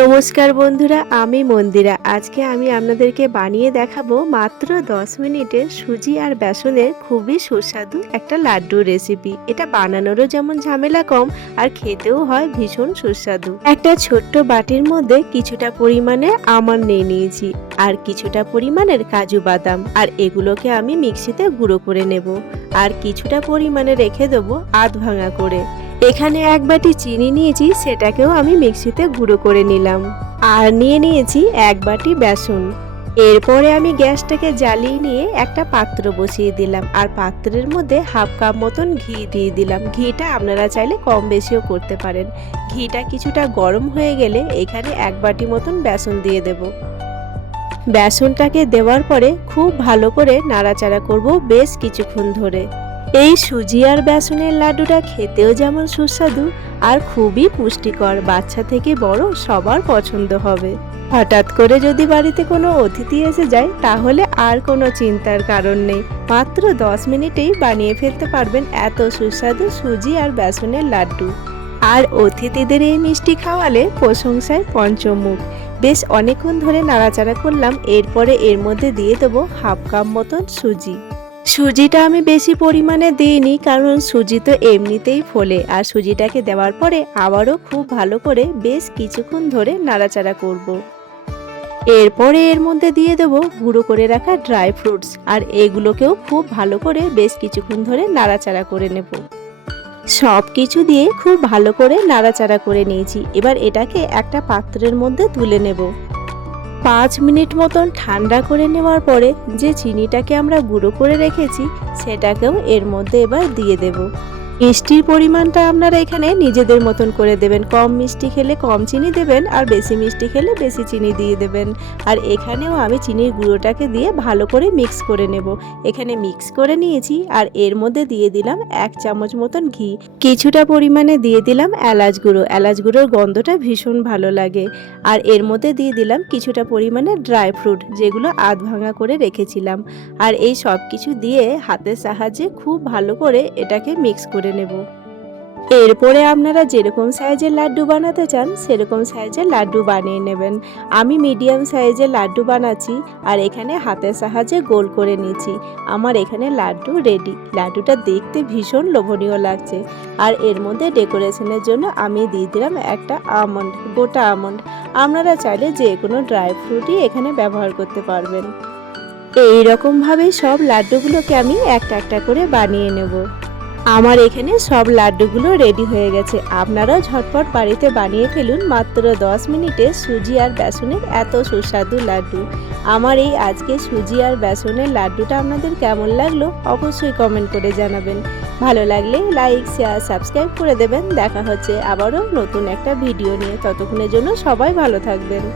নমস্কার বন্ধুরা, আমি মন্দিরা। আজকে আমি আপনাদেরকে বানিয়ে দেখাবো মাত্র 10 মিনিটে সুজি আর বেসনের খুবই সুস্বাদু একটা লাড্ডু রেসিপি। এটা বানানোরও যেমন ঝামেলা কম আর খেতেও হয় ভীষণ সুস্বাদু। একটা ছোট্ট বাটির মধ্যে কিছুটা পরিমাণে আমন্ড নিয়ে নিয়েছি আর কিছুটা পরিমাণের কাজু বাদাম, আর এগুলোকে আমি মিক্সিতে গুঁড়ো করে নেব। আর কিছুটা পরিমাণে রেখে দেবো আধ ভাঙা করে। এখানে এক বাটি চিনি নিয়েছি, সেটাকেও আমি মিক্সিতে গুঁড়ো করে নিলাম। আর নিয়ে নিয়েছি এক বাটি বেসন। এরপরে আমি গ্যাসটাকে জ্বালিয়ে নিয়ে একটা পাত্র বসিয়ে দিলাম আর পাত্রের মধ্যে হাফ কাপ মতন ঘি দিয়ে দিলাম। ঘিটা আপনারা চাইলে কম বেশিও করতে পারেন। ঘিটা কিছুটা গরম হয়ে গেলে এখানে এক বাটি মতন বেসন দিয়ে দেব। বেসনটাকে দেওয়ার পরে খুব ভালো করে নাড়াচাড়া করব বেশ কিছুক্ষণ ধরে। এই সুজি আর বেসনের লাড্ডুটা খেতেও যেমন সুস্বাদু আর খুবই পুষ্টিকর। বাচ্চা থেকে বড় সবার পছন্দ হবে। হঠাৎ করে যদি বাড়িতে কোনো অতিথি এসে যায় তাহলে আর কোনো চিন্তার কারণ নেই। মাত্র 10 মিনিটেই বানিয়ে ফেলতে পারবেন এত সুস্বাদু সুজি আর বেসনের লাড্ডু। আর অতিথিদের এই মিষ্টি খাওয়ালে প্রশংসায় পঞ্চমুখ। বেশ অনেকক্ষণ ধরে নাড়াচাড়া করলাম। এরপরে এর মধ্যে দিয়ে দেবো হাফ কাপ মতন সুজি। সুজিটা আমি বেশি পরিমাণে দিইনি, কারণ সুজি তো এমনিতেই ফোলে। আর সুজিটাকে দেওয়ার পরে আবারও খুব ভালো করে বেশ কিছুক্ষণ ধরে নাড়াচাড়া করব। এরপরে এর মধ্যে দিয়ে দেবো গুঁড়ো করে রাখা ড্রাই ফ্রুটস, আর এগুলোকেও খুব ভালো করে বেশ কিছুক্ষণ ধরে নাড়াচাড়া করে নেব। সব কিছু দিয়ে খুব ভালো করে নাড়াচাড়া করে নিয়েছি। এবার এটাকে একটা পাত্রের মধ্যে তুলে নেব। 5 মিনিট মতন ঠান্ডা করে নেওয়ার পরে যে চিনিটাকে আমরা গুঁড়ো করে রেখেছি সেটাকেও এর মধ্যে এবার দিয়ে দেব। মিষ্টির পরিমাণটা আপনারা এখানে নিজেদের মতন করে দেবেন। কম মিষ্টি খেলে কম চিনি দেবেন, আর বেশি মিষ্টি খেলে বেশি চিনি দিয়ে দেবেন। আর এখানেও আমি চিনির গুঁড়োটাকে দিয়ে ভালো করে মিক্স করে নেব। এখানে মিক্স করে নিয়েছি আর এর মধ্যে দিয়ে দিলাম 1 চামচ মতন ঘি। কিছুটা পরিমাণে দিয়ে দিলাম এলাচ গুঁড়ো। এলাচ গুঁড়োর গন্ধটা ভীষণ ভালো লাগে। আর এর মধ্যে দিয়ে দিলাম কিছুটা পরিমাণে ড্রাই ফ্রুট, যেগুলো আধ ভাঙা করে রেখেছিলাম। আর এই সব কিছু দিয়ে হাতের সাহায্যে খুব ভালো করে এটাকে মিক্স করে নেব। এরপরে আপনারা যেরকম সাইজের লাড্ডু বানাতে চান সেরকম সাইজের লাড্ডু বানিয়ে নেবেন। আমি মিডিয়াম সাইজের লাড্ডু বানাচ্ছি আর এখানে হাতের সাহায্যে গোল করে নিয়েছি। আমার এখানে লাড্ডু রেডি। লাড্ডুটা দেখতে ভীষণ লোভনীয় লাগছে। আর এর মধ্যে ডেকোরেশনের জন্য আমি দিয়ে দিলাম একটা আমন্ড, গোটা আমন্ড। আপনারা চাইলে যে কোনো ড্রাই ফ্রুটই এখানে ব্যবহার করতে পারবেন। এই রকমভাবেই সব লাড্ডুগুলোকে আমি একটা একটা করে বানিয়ে নেব। আমার এখানে সব লাড্ডুগুলো রেডি হয়ে গেছে। আপনারাও ঝটপট বাড়িতে বানিয়ে ফেলুন মাত্র 10 মিনিটে সুজি আর বেসনের এত সুস্বাদু লাড্ডু। আমার এই আজকে সুজি আর বেসনের লাড্ডুটা আপনাদের কেমন লাগলো অবশ্যই কমেন্ট করে জানাবেন। ভালো লাগলে লাইক, শেয়ার, সাবস্ক্রাইব করে দেবেন। দেখা হচ্ছে আবারও নতুন একটা ভিডিও নিয়ে। ততক্ষণের জন্য সবাই ভালো থাকবেন।